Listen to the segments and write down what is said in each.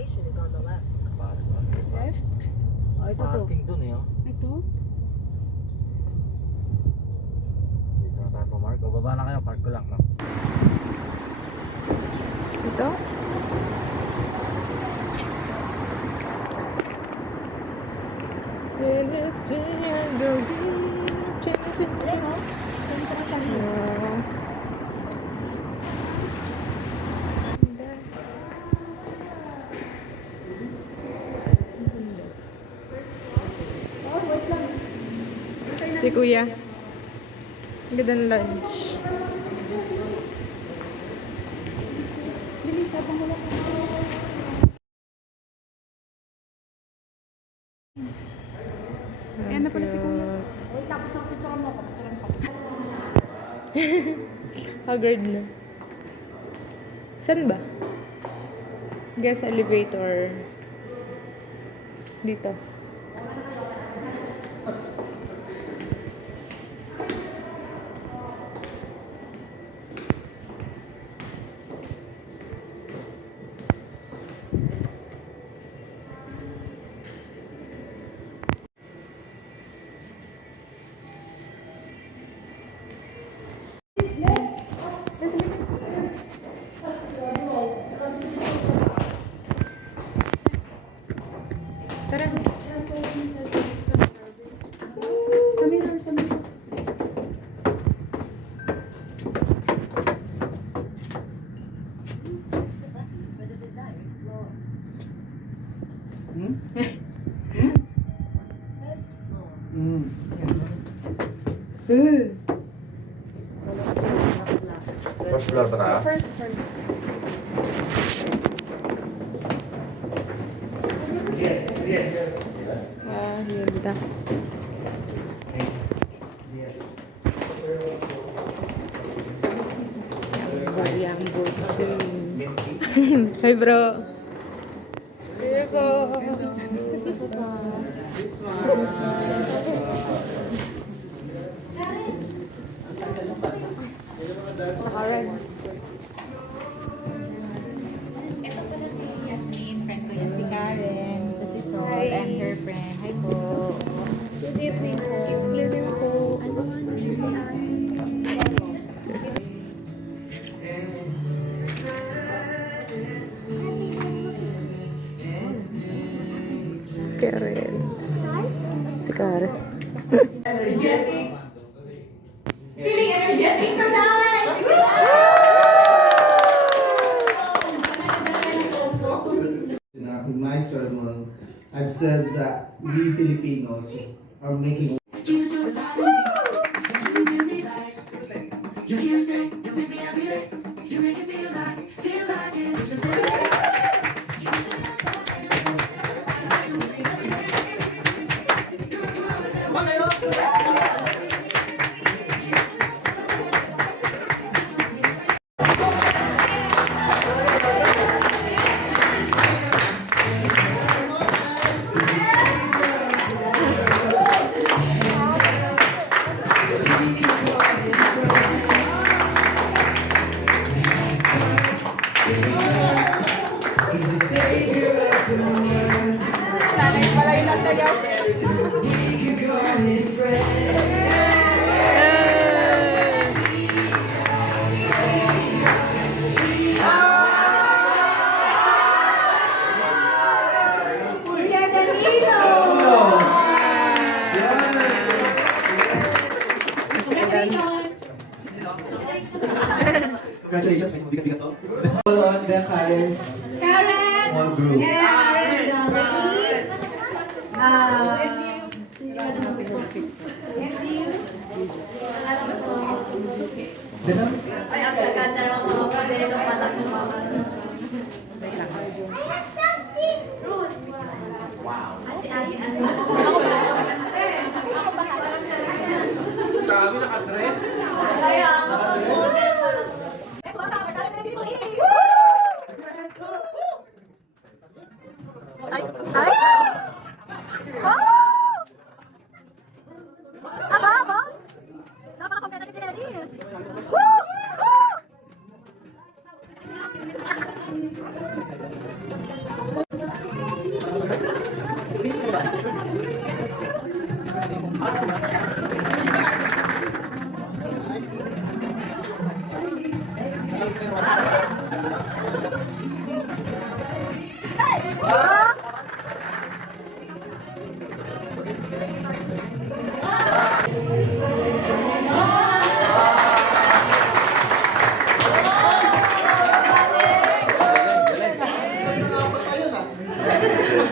destination is on the left. Left? Oh, ito to. Parking dun eh, oh. Ito? Dito na tayo pumark. O, baba na kayo. Park ko lang, no? Ito? Si Kuya. Ang ganda ng lunch. Bilis, habang wala ka. Ayan na pala si Kuya. Haggard na. Saan ba? Gas elevator. Dito. Tara. Sa mirror. First floor tara. First. Ganda. Bayang butsi. Hi bro. Here po. Sa Karen. Ito pala si Yasmin, friend ko yan si Karen. Ito si Sol and her friend. Hi po. Good evening po. Good evening po. Ano nga Karen. Si Karen. Energetic. Feeling energetic ka na! In my sermon, I've said that we Filipinos are making Nanay pala yung nasayaw. Kuya Danilo! Congratulations, may mabigat-bigat to. All on the Karen's Karen! small group. Karen! Ganun? Ay, ang gaganda ng mga kadeno pala ng mga si Ali, ano? Ako ba? Ako ba? Dami naka-dress. Kaya, model pa lang. Ay! Ay! Aba! Napaka-competitive! Woo!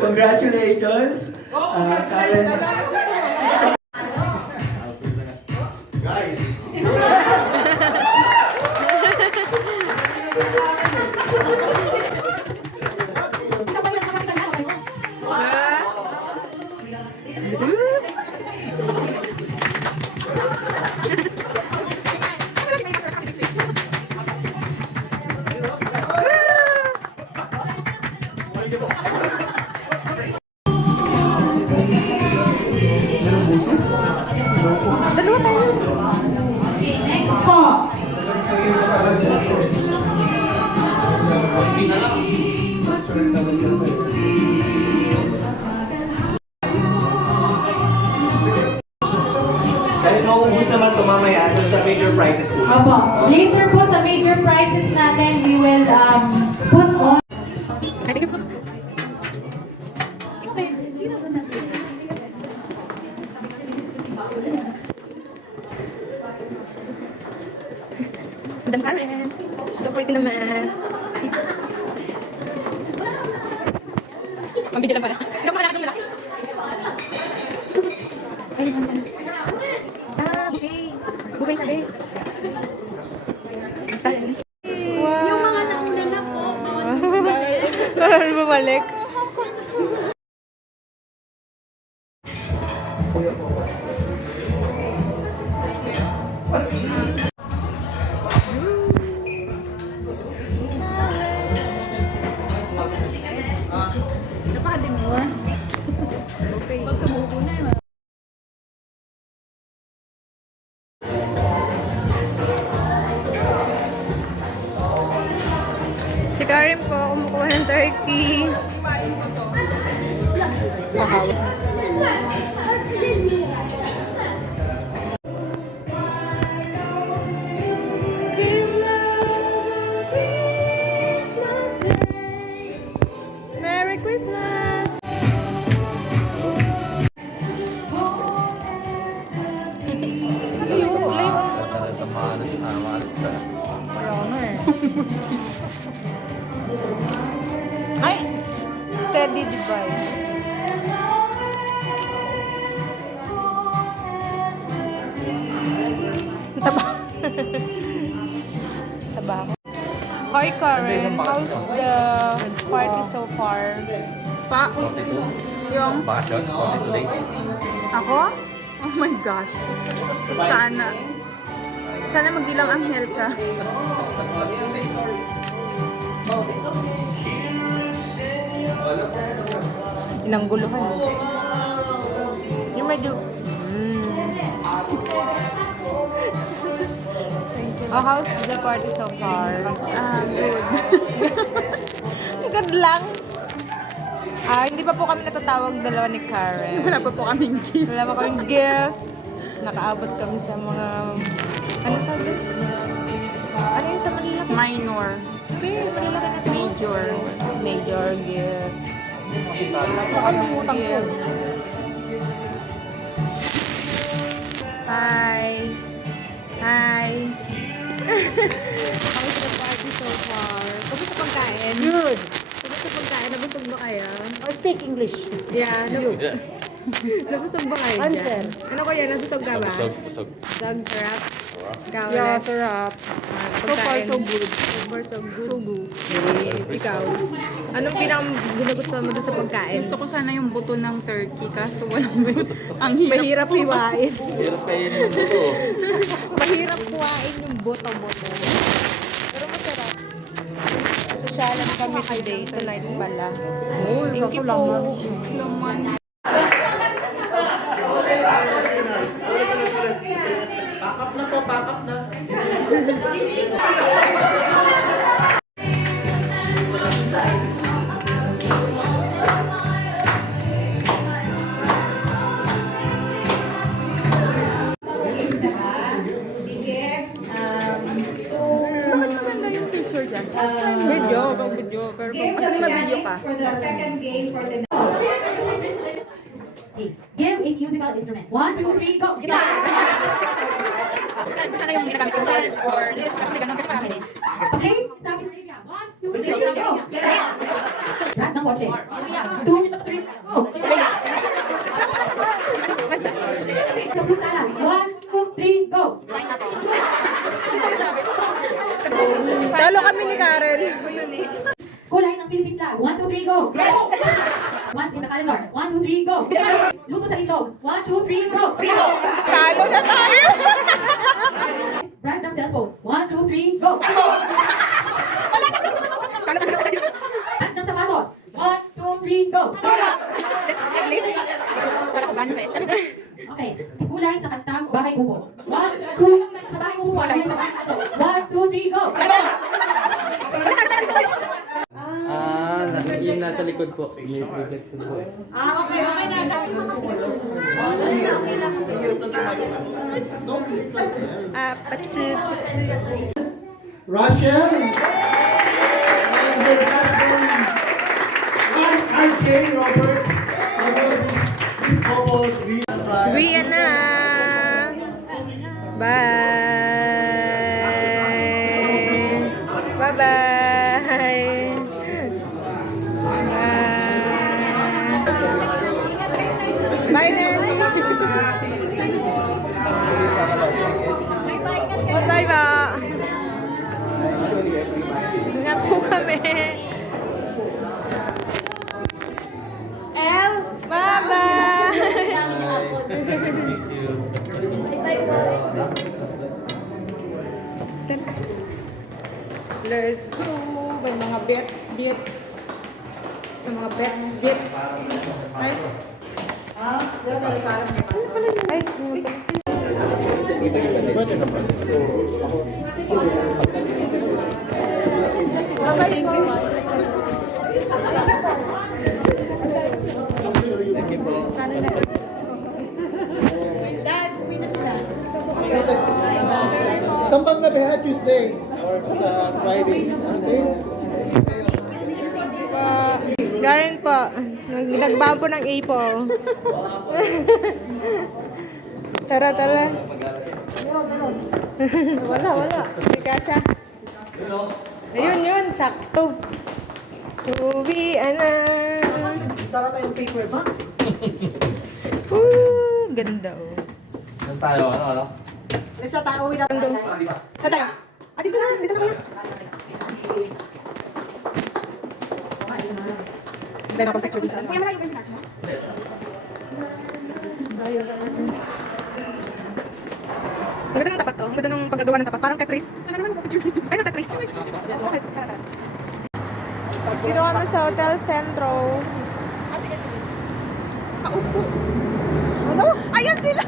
Congratulations, Karen's. Dahil mauubos naman ito mamaya doon sa major prizes po. Opo. Later po sa major prizes natin, we will put on. Madam Karen. Support naman. Mambigyan lang pala. Ikaw makalakad mo lang. Okay. Bukay sabi. Yung mga nauna na po, Ano bumalik? Si Karim po, kumukuha ng turkey. Merry Christmas! Ay! Steady device. Taba. Taba. Hi Karen, how's the party so far? Pa, 42. yung Bakasyon, 42 days. ako? Oh my gosh. Sana. Sana magdilang anghel ka. Inangguluhan. Yung medyo... Oh, how's the party so far? Good. Good lang. Hindi pa po kami natatawag dalawa ni Karen. Wala pa po kaming gift. Wala pa kaming gift. Nakaabot kami sa mga... Ano sabi? Ano yung sa Manila? Minor. Hindi, Manila ka na to. Major. Major gifts. Wala pa kaming gift. Hi. Hi. Kamusta the party so far? Kamusta pagkain? Good. Kamusta pagkain? Nabusog ba kayo? Speak English. Yeah. Nabusog ba kayo dyan? Answer. Ano kaya? Nabusog ka ba? Busog. Busog, sarap. Ikaw Yeah, ulit. sarap. So far, Pagkain. so good. So far, so good. So good. Yes, ikaw. Anong gunagustuhan mo doon sa pagkain? Gusto ko sana yung buto ng turkey kaso walang buto. Ang hirap. Mahirap hiwain. Hirap kayo yung buto. Mahirap kuhain yung boto-boto. Pero masarap. Sosyalan kami today, tonight pala. Thank you po. Laman. Pack up na po, pack up na. Video, pang video. Pero Give pag the ma-video ka. pianist for the second game for the Give a musical instrument. 1, 2, 3, go! Guitar! Sana yung ginagamit yung hands or lips. Ako may ganun kasi marami din. Okay, Saudi Arabia. 1, 2, 3, go! Brad ng kotse. 2, 3, go! Basta. Sa fruit salad. 1, 2, 3, go! Talo kami ni Karen. Kulay ng Philippine flag. 1, 2, 3, go! 1 in the calendar. 1, 2, 3, go! Luto sa itlog. 1, 2, 3, go! Talo na tayo. Brand ng cellphone. 1, 2, 3, go! Brand ng sapatos. 1, 2, 3, go! Wala ko banset. Okay. Kulay sa kantang Bahay Kubo. 1, 2, sa Bahay Kubo. 1, 2, 3, go! Yung nasa likod po. May project po po. Patsit. Russian! And the last one, RJ Robert. This couple, Uwi na. Bye. Bye-bye. Bye, Nels. Bye ba? Ingat po kami. El, bye-bye. Let's go. May mga bets. May mga bets. Ay. Ay, Sambang gabi ha, Tuesday. Sa Friday. Okay? Garen po. Nagbaan po ng apple. Tara. Wala. Ika siya. Ayun, sakto. Uwi na. Tara tayong paper ba? Ganda oh. Saan tayo? Ano? Isa tayo, uwi na tayo. Saan tayo? Dito na kuya. Hindi na akong picture dun sa ano. Ang ganda ng tapat to. Ang ganda ng paggagawa ng tapat. Parang Tetris. Saan naman picture dito? Ay, na Tetris. Dito kami sa Hotel Centro. Kaupo. Ano? Ayan sila!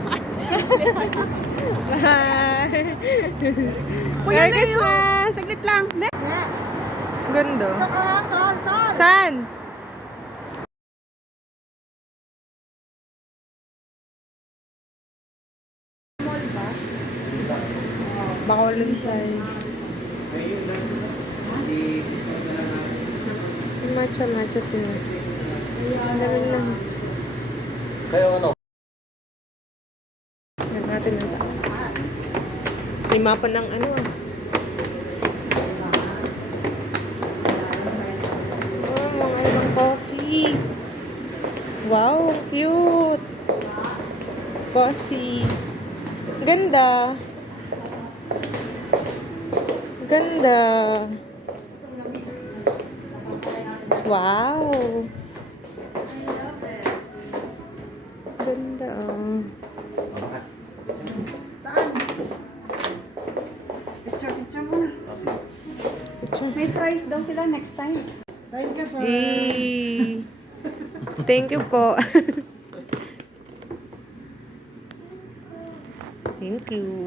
Merry Christmas! Saglit lang. Ganda. Saan? Baka walang inside. Matcha sila. Meron lang. Kayo ano? Yan natin ang taas. May mapa ng ano ah. Oh, mga ibang coffee. Wow, cute. Cozy. Ganda. Wow. Ganda oh. Picture muna. May prize daw sila next time. Thank you, sir. Thank you po. Thank you.